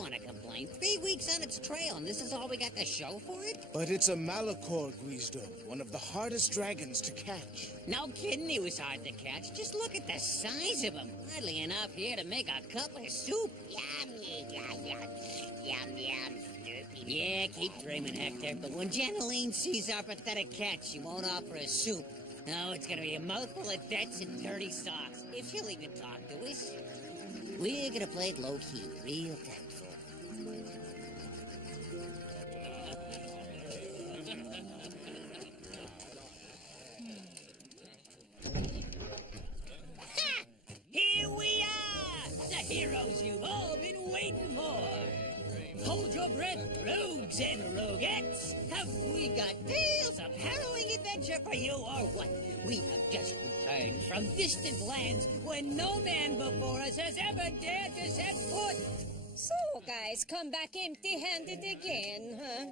want to complain. 3 weeks on its trail, and this is all we got to show for it? But it's a Malachor, Guizdo, one of the hardest dragons to catch. No kidding he was hard to catch. Just look at the size of him. Hardly enough here to make a cup of soup. Yum, yum, yum, yum, yum. Yeah, keep dreaming, Hector. But when Janaline sees our pathetic cat, she won't offer us soup. No, it's gonna be a mouthful of debts and dirty socks, if she'll even talk to us. We're gonna play it low-key, real tactful. Ha! Here we are! The heroes you've all been waiting for! Hold your breath, rogues and roguettes! Have we got tales of harrowing adventure for you or what? We have just returned from distant lands where no man before us has ever dared to set foot! So, guys, come back empty-handed again, huh?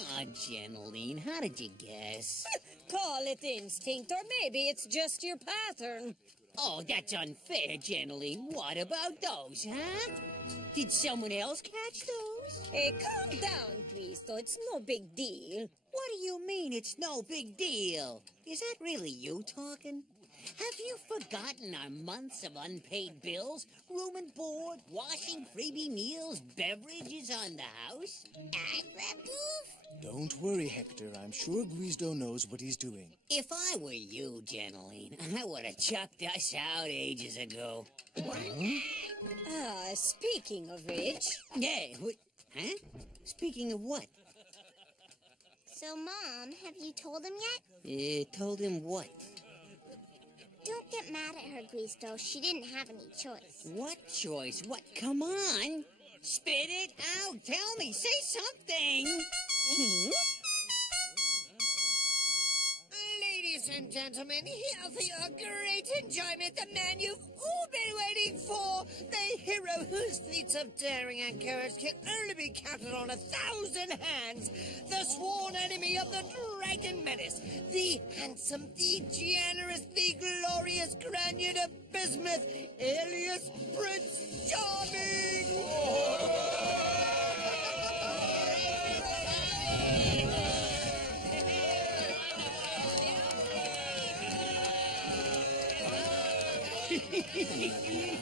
Aw, Janaline, how did you guess? Call it instinct, or maybe it's just your pattern. Oh, that's unfair, Janaline. What about those, huh? Did someone else catch those? Hey, calm down, please, though. It's no big deal. What do you mean it's no big deal? Is that really you talking? Have you forgotten our months of unpaid bills, room and board, washing, freebie meals, beverages on the house? Don't worry, Hector. I'm sure Guizdo knows what he's doing. If I were you, Janaline, I would have chucked us out ages ago. Speaking of which... Yeah, huh? Speaking of what? So, Mom, have you told him yet? Told him what? Don't get mad at her, Guizdo. She didn't have any choice. What choice? What? Come on! Spit it out! Tell me! Say something! Ladies and gentlemen, here for your great enjoyment, the man you've all been waiting for, the hero whose feats of daring and courage can only be counted on 1,000 hands, the sworn enemy of the Dragon Menace, the handsome, the generous, the glorious Granier of Bismuth, alias Prince Charming!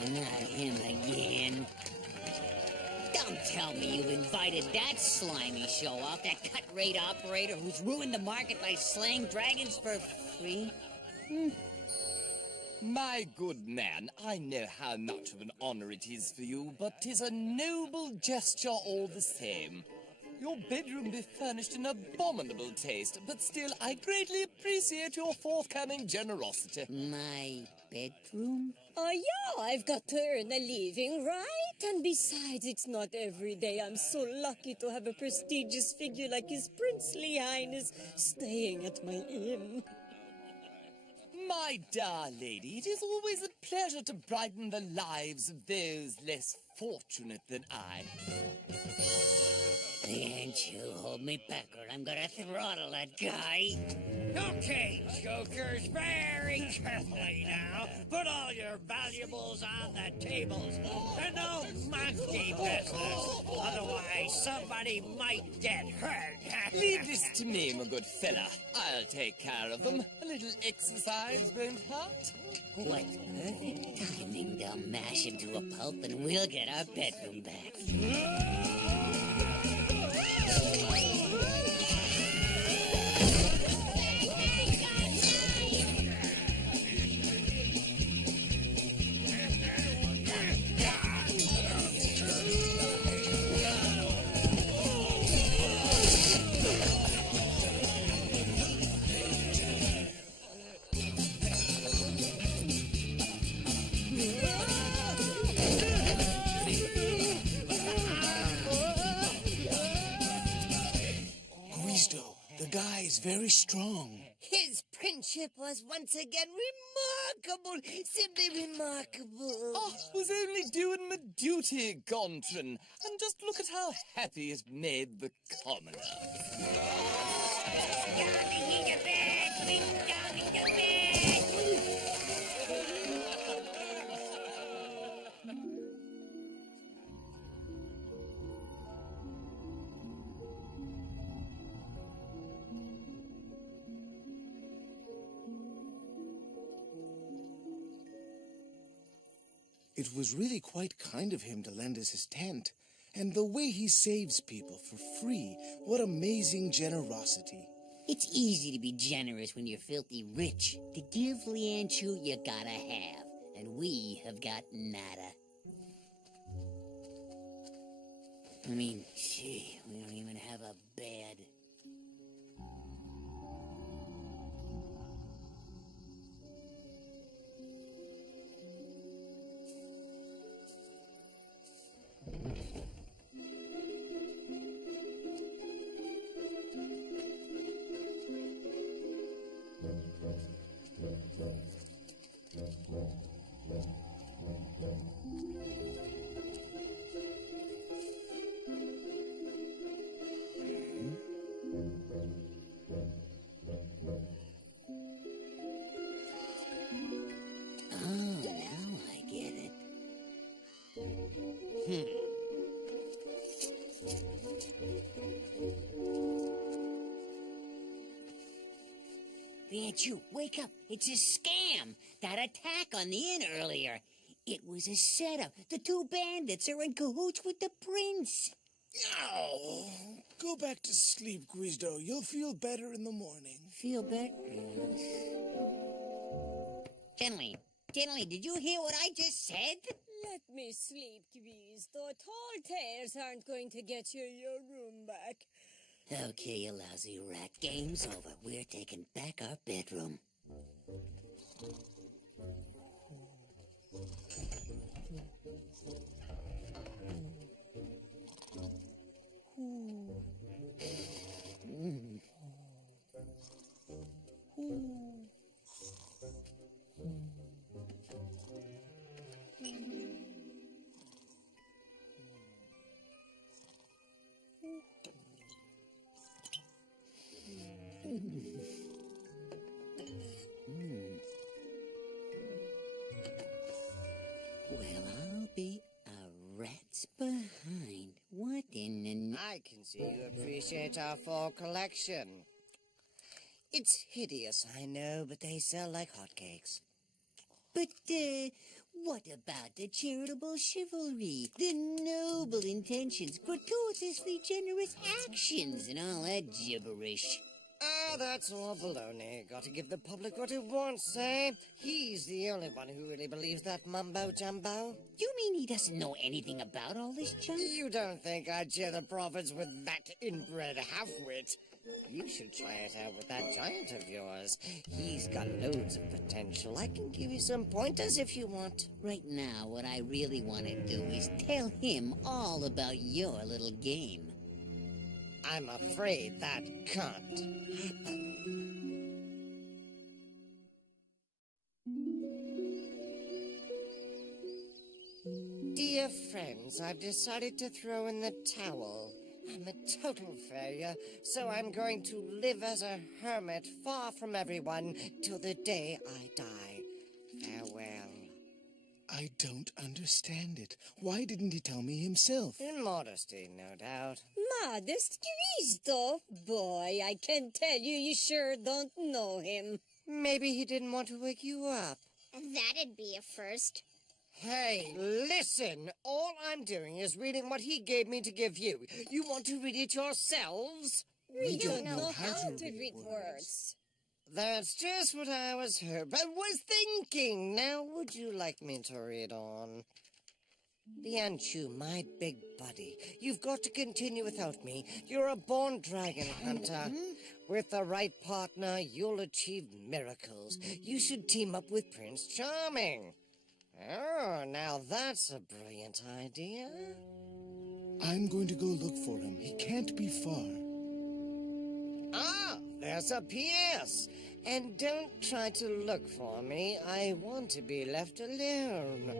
Not him again. Don't tell me you've invited that slimy show-off, that cut-rate operator who's ruined the market by slaying dragons for free. My good man, I know how much of an honor it is for you, but 'tis a noble gesture all the same. Your bedroom be furnished in abominable taste, but still I greatly appreciate your forthcoming generosity. My bedroom? Oh, yeah, I've got to earn a living, right? And besides, it's not every day I'm so lucky to have a prestigious figure like His Princely Highness staying at my inn. My dear lady, it is always a pleasure to brighten the lives of those less fortunate than I. Can't you hold me back or I'm gonna throttle that guy? Okay, jokers, very carefully now. Put all your valuables on the tables. And no monkey business. Otherwise, somebody might get hurt. Leave this to me, my good fella. I'll take care of them. A little exercise won't hurt. What perfect timing. They'll mash him to a pulp and we'll get our bedroom back. The guy is very strong. His friendship was once again remarkable, simply remarkable. Oh, was only doing my duty, Gontran. And just look at how happy it made the commoner. It was really quite kind of him to lend us his tent. And the way he saves people for free, what amazing generosity. It's easy to be generous when you're filthy rich. To give Lianchu, you gotta have. And we have got nada. I mean, gee, we don't even have a bed. Lianchu, wake up. It's a scam. That attack on the inn earlier. It was a setup. The two bandits are in cahoots with the prince. Oh, go back to sleep, Guizdo. You'll feel better in the morning. Feel better? Gently, did you hear what I just said? Let me sleep, Gwiz. Though tall tales aren't going to get you your room back. Okay, you lousy rat. Game's over. We're taking back our bedroom. Well, I'll be a rat's behind. What in the... I can see you appreciate our fall collection. It's hideous, I know, but they sell like hotcakes. But, what about the charitable chivalry, the noble intentions, gratuitously generous actions, and all that gibberish? Ah, that's all baloney. Got to give the public what it wants, eh? He's the only one who really believes that mumbo-jumbo. You mean he doesn't know anything about all this junk? You don't think I'd share the profits with that inbred half-wit? You should try it out with that giant of yours. He's got loads of potential. I can give you some pointers if you want. Right now, what I really want to do is tell him all about your little game. I'm afraid that can't happen. Dear friends, I've decided to throw in the towel. I'm a total failure, so I'm going to live as a hermit far from everyone till the day I die. Farewell. I don't understand it. Why didn't he tell me himself? In modesty, no doubt. Modest Gwiz, boy, I can tell you sure don't know him. Maybe he didn't want to wake you up. That'd be a first. Hey, listen! All I'm doing is reading what he gave me to give you. You want to read it yourselves? We don't know how to read words. That's just what I was thinking. Now, would you like me to read on? Lianchu, my big buddy, you've got to continue without me. You're a born dragon hunter. With the right partner, you'll achieve miracles. You should team up with Prince Charming. Oh, now that's a brilliant idea. I'm going to go look for him. He can't be far. Ah, there's a P.S. And don't try to look for me. I want to be left alone.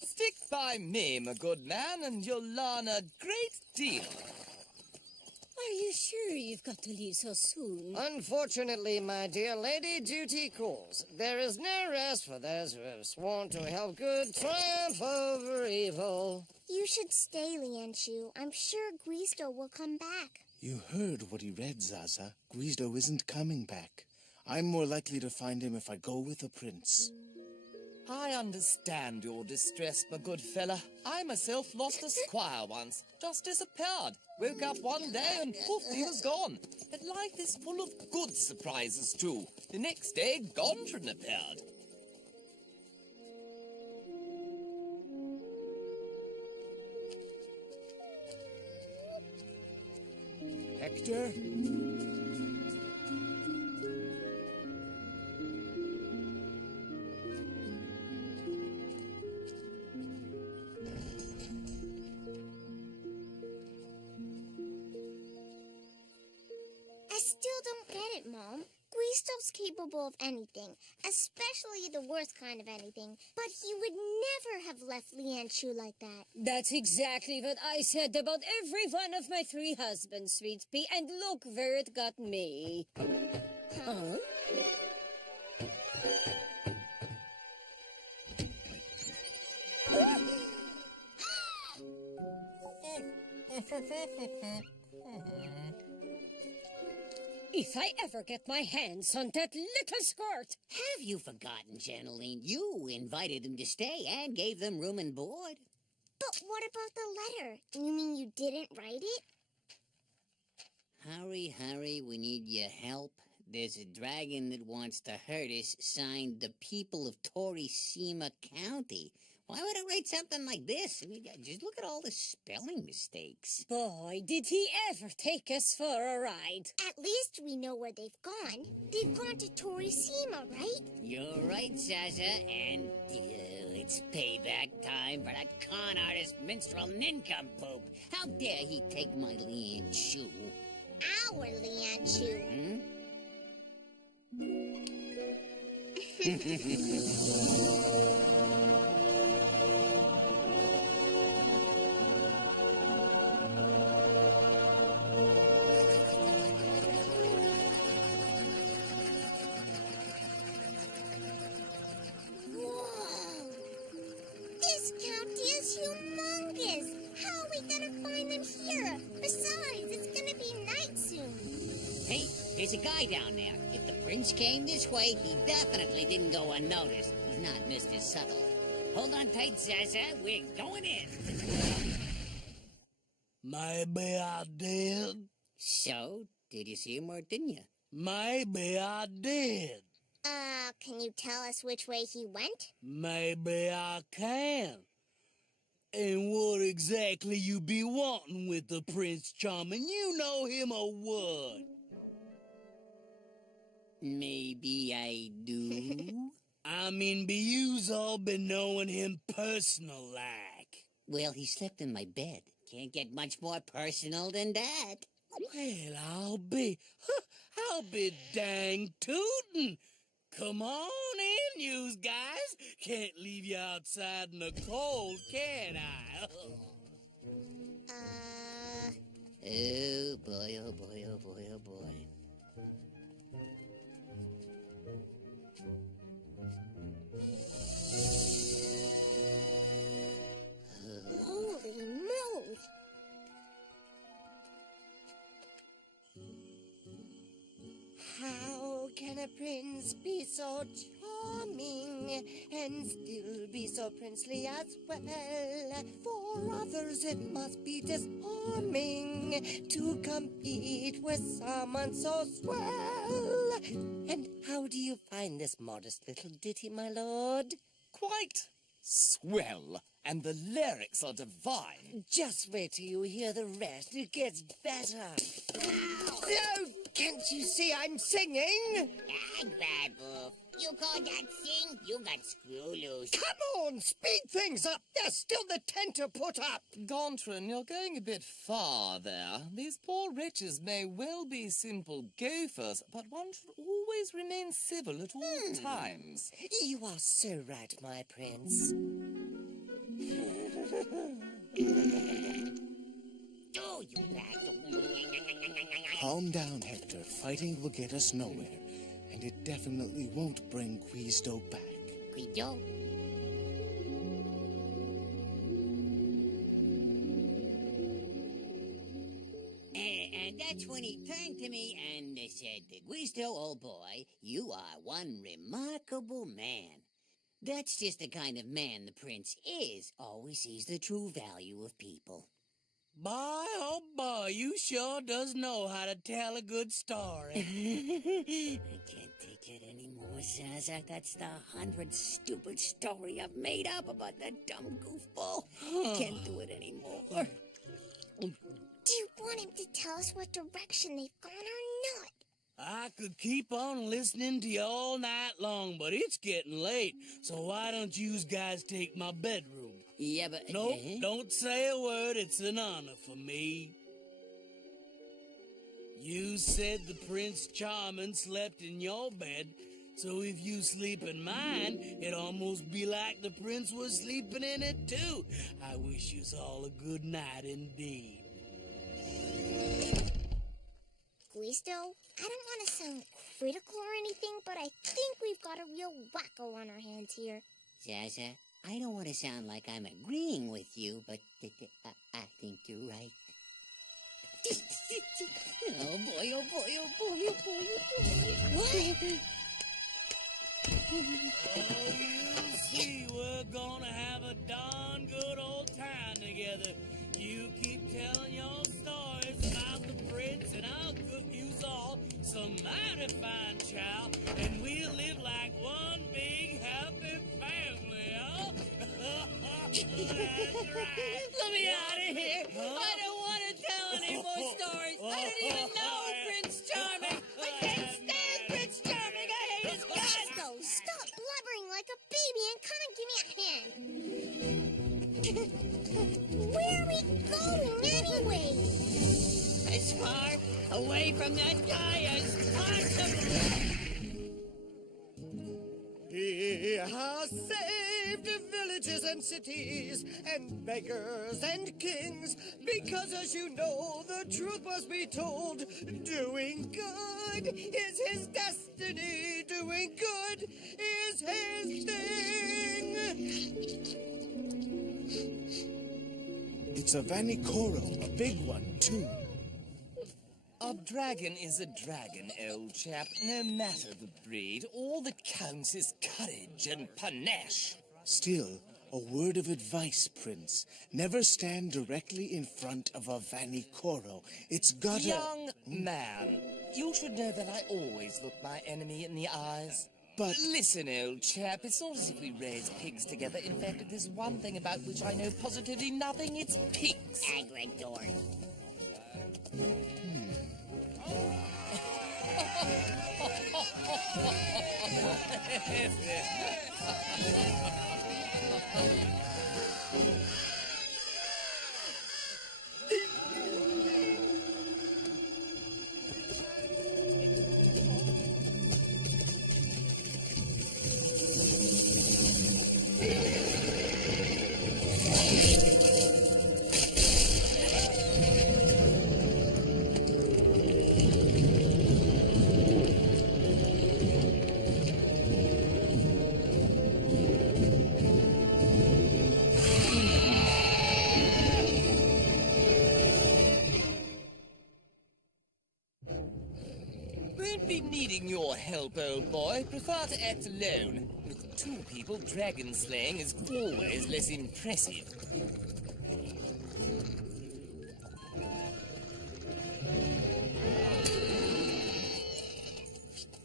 Stick by me, my good man, and you'll learn a great deal. Are you sure you've got to leave so soon? Unfortunately, my dear lady, duty calls. There is no rest for those who have sworn to help good triumph over evil. You should stay, Lianshu. I'm sure Guisto will come back. You heard what he read, Zaza. Guido isn't coming back. I'm more likely to find him if I go with the prince. I understand your distress, my good fella. I myself lost a squire once. Just disappeared. Woke up one day and poof, he was gone. But life is full of good surprises, too. The next day, Gontran appeared. Hector? I still don't get it, Mom. Guisto's capable of anything, especially the worst kind of anything. But he would never have left Lianshu like that. That's exactly what I said about every one of my 3 husbands, Sweet Pea, and look where it got me. Huh? If I ever get my hands on that little skirt. Have you forgotten, Janeline? You invited them to stay and gave them room and board. But what about the letter? You mean you didn't write it? Harry, we need your help. There's a dragon that wants to hurt us, signed the people of Torishima County. Why would I write something like this? I mean, just look at all the spelling mistakes. Boy, did he ever take us for a ride. At least we know where they've gone. They've gone to Torishima, right? You're right, Zaza, and it's payback time for that con artist minstrel nincompoop. How dare he take my Lianshu? Our Lianshu. This county is humongous. How are we gonna find them here? Besides, it's gonna be night soon. Hey, there's a guy down there. If the prince came this way, he definitely didn't go unnoticed. He's not Mr. Subtle. Hold on tight, Zaza. We're going in. Maybe I did. So, did you see him or didn't you? Maybe I did. Can you tell us which way he went? Maybe I can. And what exactly you be wanting with the Prince Charming? You know him or what? Maybe I do. I mean, be yous all been knowing him personal like. Well, he slept in my bed. Can't get much more personal than that. Well, I'll be dang tootin'. Come on in, yous guys. Can't leave you outside in the cold, can I? Oh boy, oh boy, oh boy, oh boy. Holy moly! How can a prince be so charming and still be so princely as well? For others it must be disarming to compete with someone so swell. And how do you find this modest little ditty, my lord? Quite swell. And the lyrics are divine. Just wait till you hear the rest. It gets better. Oh, can't you see I'm singing? Babu, you call that sing? You got screw loose. Come on, speed things up. There's still the tent to put up. Gontran, you're going a bit far there. These poor wretches may well be simple gophers, but one should always remain civil at all times. You are so right, my prince. Oh, you bad. Calm down, Hector. Fighting will get us nowhere. And it definitely won't bring Guisto back. Guido? And that's when he turned to me and said, Guisto, old boy, you are one remarkable man. That's just the kind of man the prince is. Always sees the true value of people. Boy, oh boy, you sure does know how to tell a good story. I can't take it anymore, Zaza. That's the 100th stupid story I've made up about that dumb goofball. I can't do it anymore. Do you want him to tell us what direction they've gone or not? I could keep on listening to you all night long, but it's getting late, so why don't you guys take my bedroom? Yeah, but... Nope, don't say a word. It's an honor for me. You said the Prince Charming slept in your bed, so if you sleep in mine, it'd almost be like the prince was sleeping in it too. I wish you all a good night indeed. Guisto, I don't want to sound critical or anything, but I think we've got a real wacko on our hands here. Zaza, I don't want to sound like I'm agreeing with you, but I think you're right. Oh boy, oh boy, oh boy, oh boy, oh boy. What? Oh, you see, we're gonna have a darn good old time together. You keep telling your stories about the prince, and I'll cook you all some mighty fine chow, and we'll live like one big happy family, huh? That's right. Let me out of here. I don't want to tell any more stories. I don't even know Prince Charming. I can't stand Prince Charming. I hate his guts. Guisto, stop blubbering like a baby and come and give me a hand. Where are we going anyway? As far away from that guy as possible. He has saved villages and cities and beggars and kings because, as you know, the truth must be told. Doing good is his destiny. Doing good is his thing. It's a Vanicoro, a big one, too. A dragon is a dragon, old chap, no matter the breed. All that counts is courage and panache. Still, a word of advice, Prince. Never stand directly in front of a Vanicoro. It's gotta... Young man, you should know that I always look my enemy in the eyes. But... Listen, old chap, it's not as if we raise pigs together. In fact, there's one thing about which I know positively nothing. It's pigs. Agrador. Won't be needing your help, old boy. Prefer to act alone. With two people, dragon slaying is always less impressive.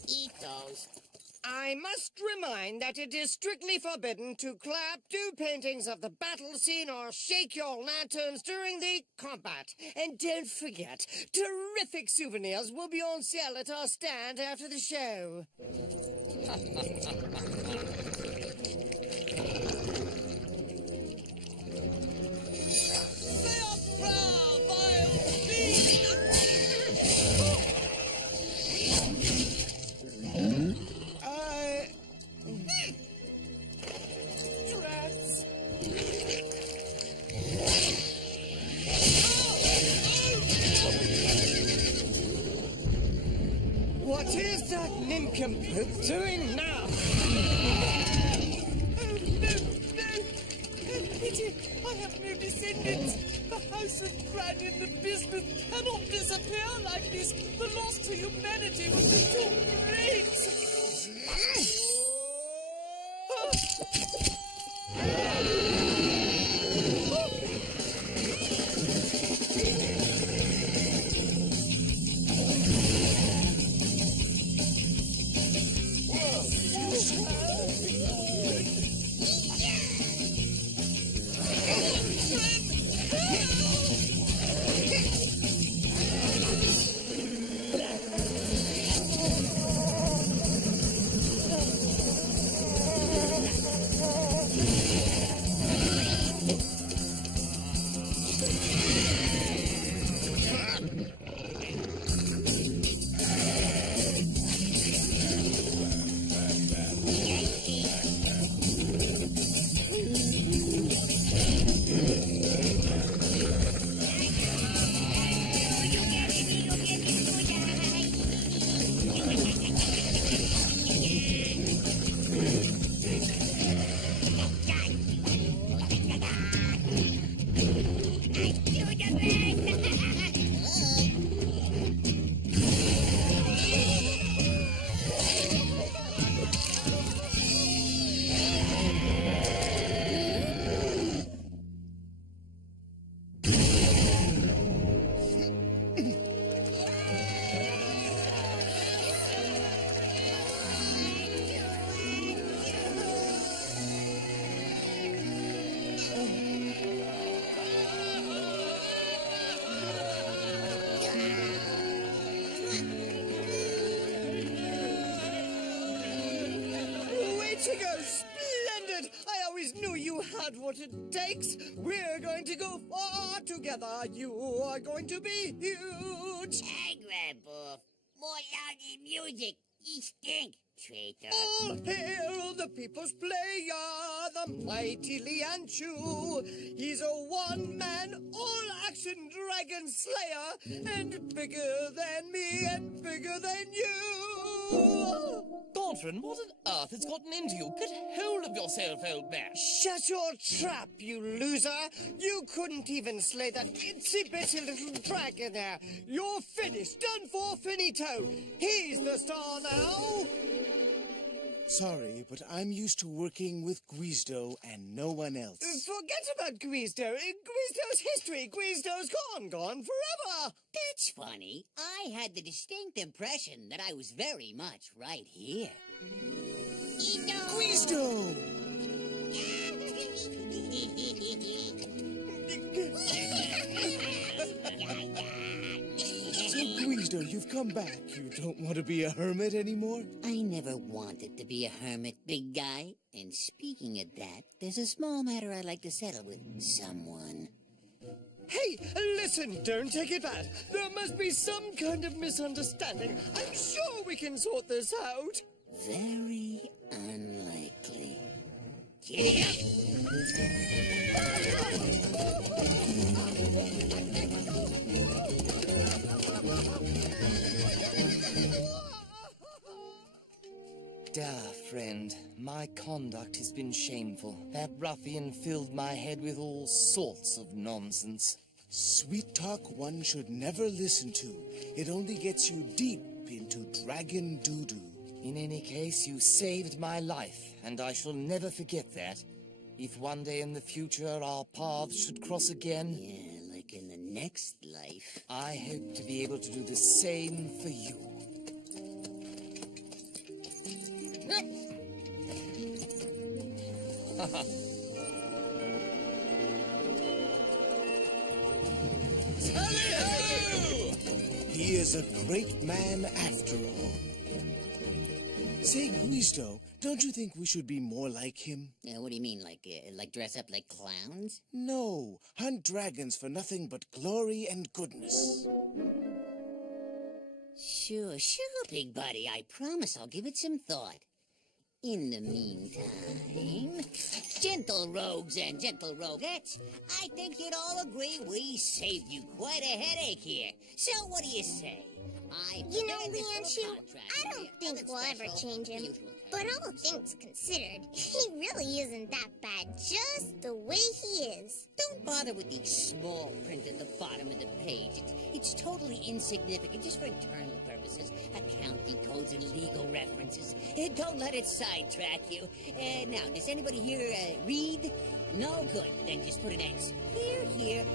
Eat those. I must remind that it is strictly forbidden to clap, do paintings of the battle scene, or shake your lanterns during the combat. And don't forget, terrific souvenirs will be on sale at our stand after the show. They are proud, vile beast! Rats. that nincompoop doing now? Pity, I have no descendants. The house of Gran in the business cannot disappear like this. The loss to humanity would be too great. Splendid! I always knew you had what it takes. We're going to go far together. You are going to be huge. Hey, Grandpa. More lousy music. You stink, traitor. All hail the people's player, the mighty Lianchu. He's a one-man, all-action dragon slayer, and bigger than me and bigger than you. Godfrey, what on earth has gotten into you? Get hold of yourself, old man. Shut your trap, you loser! You couldn't even slay that itsy-bitsy little dragon there. You're finished, done for, finito. He's the star now. Sorry, but I'm used to working with Guizdo and no one else. Forget about Guizdo. Guizdo's history. Guizdo's gone forever. That's funny. I had the distinct impression that I was very much right here. Guizdo! So, Guizdo, you've come back. You don't want to be a hermit anymore? I never wanted to be a hermit, big guy. And speaking of that, there's a small matter I'd like to settle with someone. Hey, listen, don't take it bad. There must be some kind of misunderstanding. I'm sure we can sort this out. Very unlikely. Giddy up! Dear friend, my conduct has been shameful. That ruffian filled my head with all sorts of nonsense. Sweet talk one should never listen to. It only gets you deep into dragon doo-doo. In any case, you saved my life, and I shall never forget that. If one day in the future our paths should cross again... Yeah, like in the next life. I hope to be able to do the same for you. He is a great man after all. Say, Guizdo, don't you think we should be more like him? What do you mean, like dress up like clowns? No, hunt dragons for nothing but glory and goodness. Sure, big buddy. I promise I'll give it some thought. In the meantime, gentle rogues and gentle roguettes, I think you'd all agree we saved you quite a headache here. So what do you say? You know, Leon, I don't think we'll ever change him. But all things considered, he really isn't that bad, just the way he is. Don't bother with the small print at the bottom of the page. It's totally insignificant, just for internal purposes, accounting codes and legal references. Don't let it sidetrack you. Now, does anybody here read? No? Good. Then just put an X. Here,